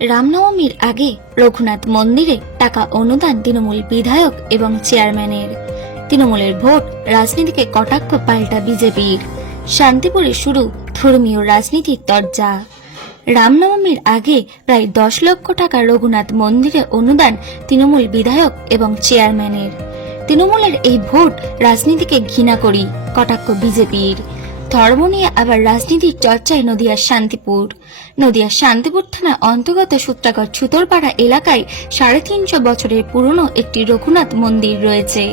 রামনবমীর আগে রঘুনাথ মন্দিরে টাকা অনুদান তৃণমূল বিধায়ক এবং চেয়ারম্যানের। তৃণমূলের ভোট রাজনীতিকে কটাক্ষ পাল্টা বিজেপির। শান্তিপুরে শুরু ধর্মীয় রাজনীতির তরজা। রামনবমীর আগে প্রায় 10 লক্ষ টাকা রঘুনাথ মন্দিরে অনুদান তৃণমূল বিধায়ক এবং চেয়ারম্যানের। তৃণমূলের এই ভোট রাজনীতিকে ঘৃণা করি কটাক্ষ বিজেপির। ধর্ম নিয়ে আবার রাজনীতির চর্চায় নদিয়ার শান্তিপুর থানা অন্তর্গত সূত্রাগড় ছুতরপাড়া এলাকায় 350 বছরের পুরনো একটি রঘুনাথ মন্দির রয়েছে।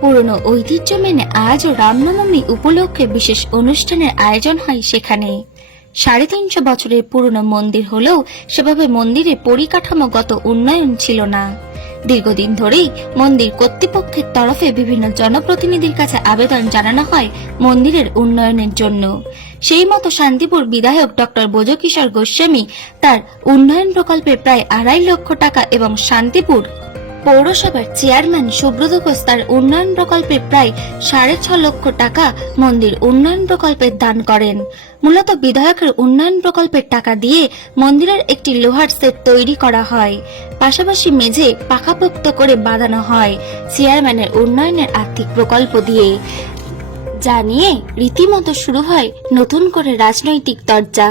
পুরনো ঐতিহ্য মেনে আজও রামনবমী উপলক্ষে বিশেষ অনুষ্ঠানের আয়োজন হয় সেখানে। 350 বছরের পুরনো মন্দির হলেও সেভাবে মন্দিরে পরিকাঠামোগত উন্নয়ন ছিল না। দীর্ঘদিন ধরেই মন্দির কর্তৃপক্ষের তরফে বিভিন্ন জনপ্রতিনিধির কাছে আবেদন জানানো হয় মন্দিরের উন্নয়নের জন্য। সেই মতো শান্তিপুর বিধায়ক ডক্টর ব্রজকিশোর গোস্বামী তার উন্নয়ন প্রকল্পে প্রায় 2.5 লক্ষ টাকা এবং শান্তিপুর পৌরসভার চেয়ারম্যান সুব্রত ঘোষ তার উন্নয়ন প্রকল্পে প্রায় 6.5 লক্ষ টাকা মন্দির উন্নয়ন প্রকল্পের দান করেন। মূলত বিধায়কের উন্নয়ন প্রকল্পের টাকা দিয়ে মন্দিরের একটি লোহার সেট তৈরি করা হয়, পাশাপাশি মেঝে পাকাপোক্ত করে বাঁধানো হয় চেয়ারম্যানের উন্নয়নের আর্থিক প্রকল্প দিয়ে, যা নিয়ে রীতিমতো শুরু হয় নতুন করে রাজনৈতিক চর্চা।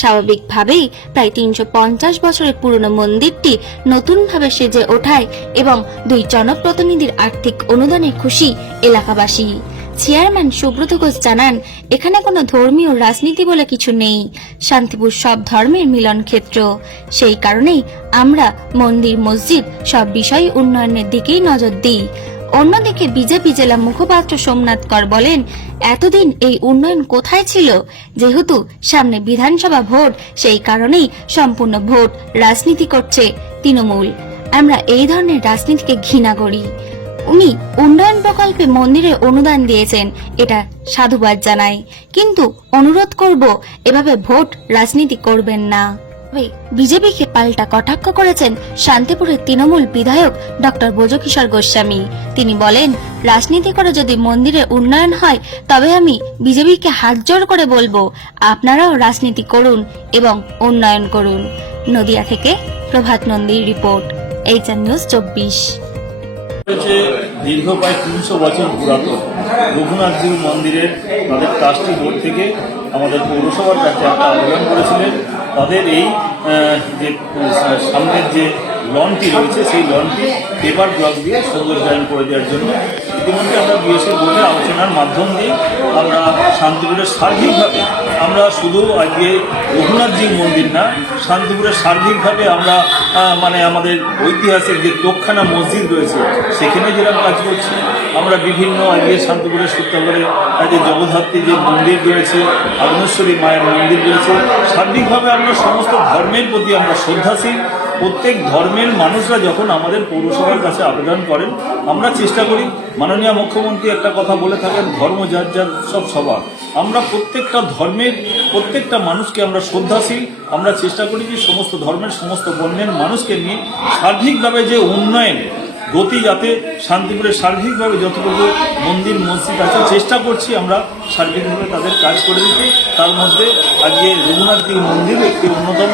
স্বাভাবিকভাবেই প্রায় 350 বছরের পুরনো মন্দিরটি নতুনভাবে সেজে ওঠায় এবং 2 জনপ্রতিনিধির আর্থিক অনুদানে খুশি এলাকাবাসী। চেয়ারম্যান সুব্রত ঘোষ জানান, এখানে কোনো ধর্মীয় রাজনীতি বলে কিছু নেই, শান্তিপুর সব ধর্মের মিলন ক্ষেত্র। সেই কারণেই আমরা মন্দির মসজিদ সব বিষয় উন্নয়নের দিকেই নজর দিই। অন্যদিকে বিজেপি জেলা মুখপাত্র সোমনাথ কর বলেন, এতদিন এই উন্নয়ন কোথায় ছিল? যেহেতু সামনে বিধানসভা ভোট, সেই কারণেই সম্পূর্ণ ভোট রাজনীতি করছে তৃণমূল। আমরা এই ধরনের রাজনীতিকে ঘৃণা করি। উনি উন্নয়ন প্রকল্পে মন্দিরে অনুদান দিয়েছেন, এটা সাধুবাদ জানাই, কিন্তু অনুরোধ করব এভাবে ভোট রাজনীতি করবেন না। বিজেপিকে পাল্টা কটাক্ষ করেছেন শান্তিপুরের তৃণমূল বিধায়ক ডক্টর ব্রজকিশোর গোস্বামী। তিনি বলেন, রাজনীতি করে যদি মন্দিরে উন্নয়ন হয় তবে আমি বিজেপিকে হাত জোড় করে বলবো, আপনারাও রাজনীতি করুন এবং উন্নয়ন করুন। নদিয়া থেকে প্রভাত নন্দীর রিপোর্ট, এইচএন নিউজ 24। দীর্ঘ প্রায় 300 বছর পুরাতন রঘুনাথজিউ মন্দিরের তাদের ট্রাস্টি বোর্ড থেকে আমাদের পৌরসভার কাছে একটা আবেদন করেছিলেন। তাদের এই যে সামনের যে লনটি রয়েছে সেই লনটি পেপার ব্লক দিয়ে সৌন্দর্যায়ন করে দেওয়ার জন্য ইতিমধ্যে আমরা বিএসএ বোর্ডে আলোচনার মাধ্যম দিয়ে আমরা শান্তিপুরের সার্বিকভাবে আমরা শুধু আজকে রঘুনাথজিউ মন্দির না, শান্তিপুরের সার্বিকভাবে আমরা মানে আমাদের ঐতিহাসিক যে তোপখানা মসজিদ রয়েছে সেখানে যেরকম কাজ করছি। আমরা বিভিন্ন আজকে শান্তিপুরের সূত্রাগড়ে যে জগদ্ধাত্রী যে মন্দির রয়েছে, আগ্নেশ্বরী মায়ের মন্দির রয়েছে, সার্বিকভাবে আমরা সমস্ত ধর্মের প্রতি আমরা শ্রদ্ধাশীল। প্রত্যেক ধর্মের মানুষরা যখন আমাদের পৌরসভার কাছে আবেদন করেন, আমরা চেষ্টা করি, মাননীয় মুখ্যমন্ত্রী একটা কথা বলে থাকেন, ধর্ম যার যার সব সবার। আমরা প্রত্যেকটা ধর্মের প্রত্যেকটা মানুষকে আমরা শ্রদ্ধাশীল। আমরা চেষ্টা করি যে সমস্ত ধর্মের সমস্ত বর্ণের মানুষকে নিয়ে সার্বিকভাবে যে উন্নয়ন গতি যাতে শান্তিপুরের সার্বিকভাবে যতটুকু মন্দির মসজিদ আছে চেষ্টা করছি আমরা সার্বিকভাবে তাদের কাজ করে দিতে। তার মধ্যে আজকে রঘুনাথজিউ মন্দির একটি অন্যতম,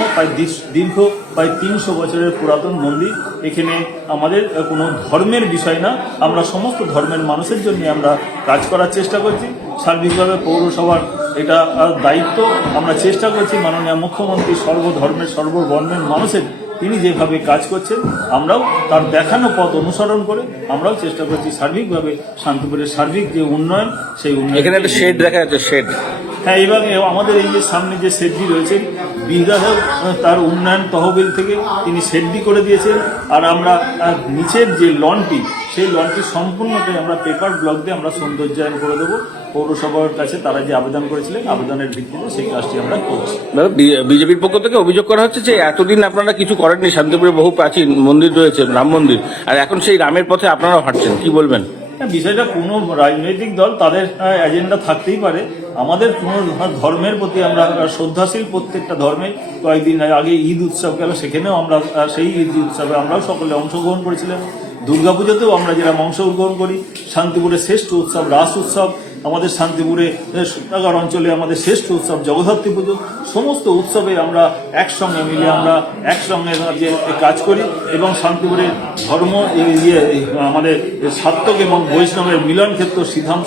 দীর্ঘ প্রায় 300 বছরের পুরাতন মন্দির। এখানে আমাদের কোনো ধর্মের বিষয় না, আমরা সমস্ত ধর্মের মানুষের জন্য আমরা কাজ করার চেষ্টা করছি। সার্বিকভাবে পৌরসভার এটা দায়িত্ব। আমরা চেষ্টা করছি মাননীয় মুখ্যমন্ত্রী সর্বধর্মের সর্ববর্ণের মানুষের তিনি যেভাবে কাজ করছেন আমরাও তার দেখানো পথ অনুসরণ করে আমরাও চেষ্টা করছি সার্বিকভাবে শান্তিপুরের সার্বিক যে উন্নয়ন সেই উন্নয়ন। এখানে একটা শেড দেখা যাচ্ছে, শেড। হ্যাঁ, এবং আমাদের এই যে সামনে যে শেডটি রয়েছে বিধায়ক তার উন্নয়ন তহবিল থেকে তিনি শেডটি করে দিয়েছেন। আর আমরা নিচের যে লনটি সেই লনটি সম্পূর্ণটাই আমরা পেপার ব্লক দিয়ে আমরা সৌন্দর্যায়ন করে দেবো। পৌরসভার কাছে তারা যে আবেদন করেছিলেন আবেদনের ভিত্তিতে সেই কাজটি আমরা করছি। বিজেপির পক্ষ থেকে অভিযোগ করা হচ্ছে যে এতদিন আপনারা কিছু করেননি, শান্তিপুরে বহু প্রাচীন মন্দির রয়েছে, রাম মন্দির, আর এখন সেই রামের পথে আপনারাও হাঁটছেন, কি বলবেন? বিষয়টা কোনো রাজনৈতিক দল তাদের এজেন্ডা থাকতেই পারে, আমাদের কোনো ধর্মের প্রতি আমরা শ্রদ্ধাশীল। প্রত্যেকটা ধর্মে কয়েকদিন আগে ঈদ উৎসব গেল, সেখানেও আমরা সেই ঈদ উৎসবে আমরাও সকলে অংশগ্রহণ করেছিলাম। দুর্গাপুজোতেও আমরা যেরকম অংশগ্রহণ করি, শান্তিপুরের শ্রেষ্ঠ উৎসব রাস উৎসব আমাদের শান্তিপুরে সূত্রাগার অঞ্চলে আমাদের শ্রেষ্ঠ উৎসব জগদ্ধাত্রী পুজো। সমস্ত উৎসবে আমরা একসঙ্গে মিলে আমরা একসঙ্গে যে কাজ করি এবং শান্তিপুরের ধর্ম আমাদের সাত্ত্বিক এবং বৈষ্ণবের মিলন ক্ষেত্র শ্রীধাম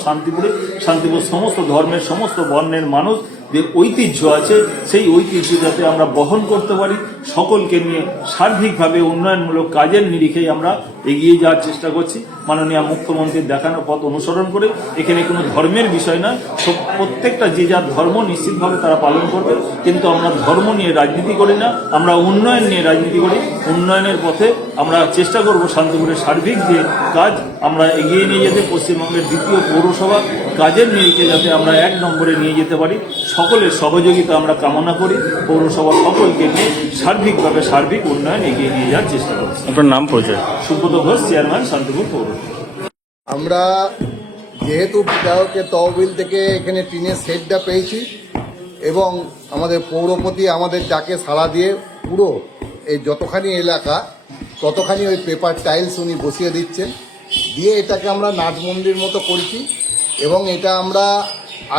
শান্তিপুর সমস্ত ধর্মের সমস্ত বর্ণের মানুষ যে ঐতিহ্য আছে সেই ঐতিহ্য যাতে আমরা বহন করতে পারি, সকলকে নিয়ে সার্বিকভাবে উন্নয়নমূলক কাজের নিরিখেই আমরা এগিয়ে যাওয়ার চেষ্টা করছি। মাননীয় মুখ্যমন্ত্রীর দেখানো পথ অনুসরণ করে এখানে কোনো ধর্মের বিষয় না, প্রত্যেকটা যে যার ধর্ম নিশ্চিতভাবে তারা পালন করবে, কিন্তু আমরা ধর্ম নিয়ে রাজনীতি করি না, আমরা উন্নয়ন নিয়ে রাজনীতি করি। উন্নয়নের পথে আমরা চেষ্টা করব শান্তিপুরের সার্বিক যে কাজ আমরা এগিয়ে নিয়ে যেতে, পশ্চিমবঙ্গের দ্বিতীয় পৌরসভা কাজের নিরিখে যাতে আমরা 1 নম্বরে নিয়ে যেতে পারি। সকলের সহযোগিতা আমরা কামনা করি। পৌরসভা সকলকে নিয়ে সার্বিকভাবে সার্বিক উন্নয়ন এগিয়ে নিয়ে যাওয়ার চেষ্টা করছি। আপনার নাম পরিচয়? সুব্রত ঘোষ, চেয়ারম্যান শান্তিপুর পৌরসভা। আমরা যেহেতু বিধায়কের তহবিল থেকে এখানে টিনের শেডটা পেয়েছি এবং আমাদের পৌরপতি আমাদের ডাকে সাড়া দিয়ে পুরো এই যতখানি এলাকা ততখানি ওই পেপার টাইলস উনি বসিয়ে দিচ্ছেন, দিয়ে এটাকে আমরা নাট মন্দির মতো করছি এবং এটা আমরা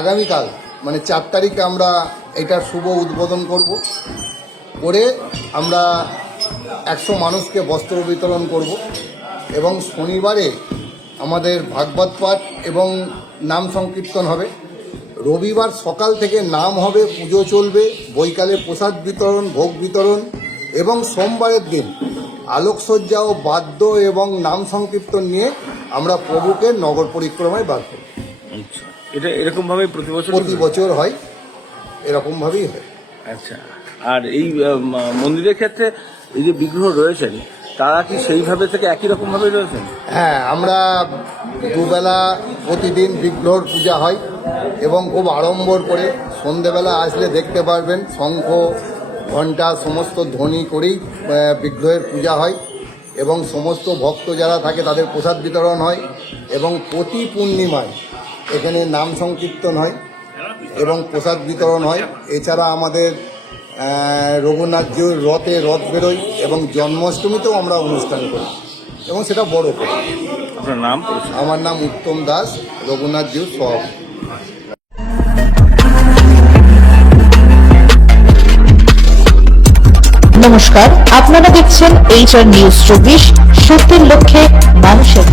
আগামীকাল মানে 4 তারিখে আমরা এটার শুভ উদ্বোধন করব। করে আমরা 100 মানুষকে বস্ত্র বিতরণ করব এবং শনিবারে আমাদের ভাগবত পাঠ এবং নাম সংকীর্তন হবে। রবিবার সকাল থেকে নাম হবে, পুজো চলবে, বৈকালে প্রসাদ বিতরণ, ভোগ বিতরণ এবং সোমবারের দিন আলোকসজ্জা ও বাদ্য এবং নাম সংকীর্তন নিয়ে আমরা প্রভুকে নগর পরিক্রমায় বার করি। আচ্ছা, এটা এরকমভাবে প্রতি বছর হয়, এরকমভাবেই হয়। আচ্ছা, আর এই মন্দিরের ক্ষেত্রে এই যে বিগ্রহ রয়েছেন তারা কি সেইভাবে থেকে একই রকমভাবে রয়েছেন? হ্যাঁ, আমরা দুবেলা প্রতিদিন বিগ্রহর পূজা হয় এবং খুব আড়ম্বর করে। সন্ধেবেলা আসলে দেখতে পারবেন শঙ্খ ঘণ্টা সমস্ত ধ্বনি করেই বিগ্রহের পূজা হয় এবং সমস্ত ভক্ত যারা থাকে তাদের প্রসাদ বিতরণ হয় এবং প্রতি পূর্ণিমায় এখানে নাম সংকীর্তন হয় এবং প্রসাদ বিতরণ হয়। এছাড়া আমাদের রঘুনাথজির রথ বেরোয় এবং জন্মাষ্টমীতেও আমরা অনুষ্ঠান করি এবং সেটা বড় করি। আপনার নাম? আমার নাম উত্তম দাস, রঘুনাথজির সভাপতি। নমস্কার, আপনারা দেখছেন HR নিউজ 24, সত্যের লক্ষ্যে মানুষের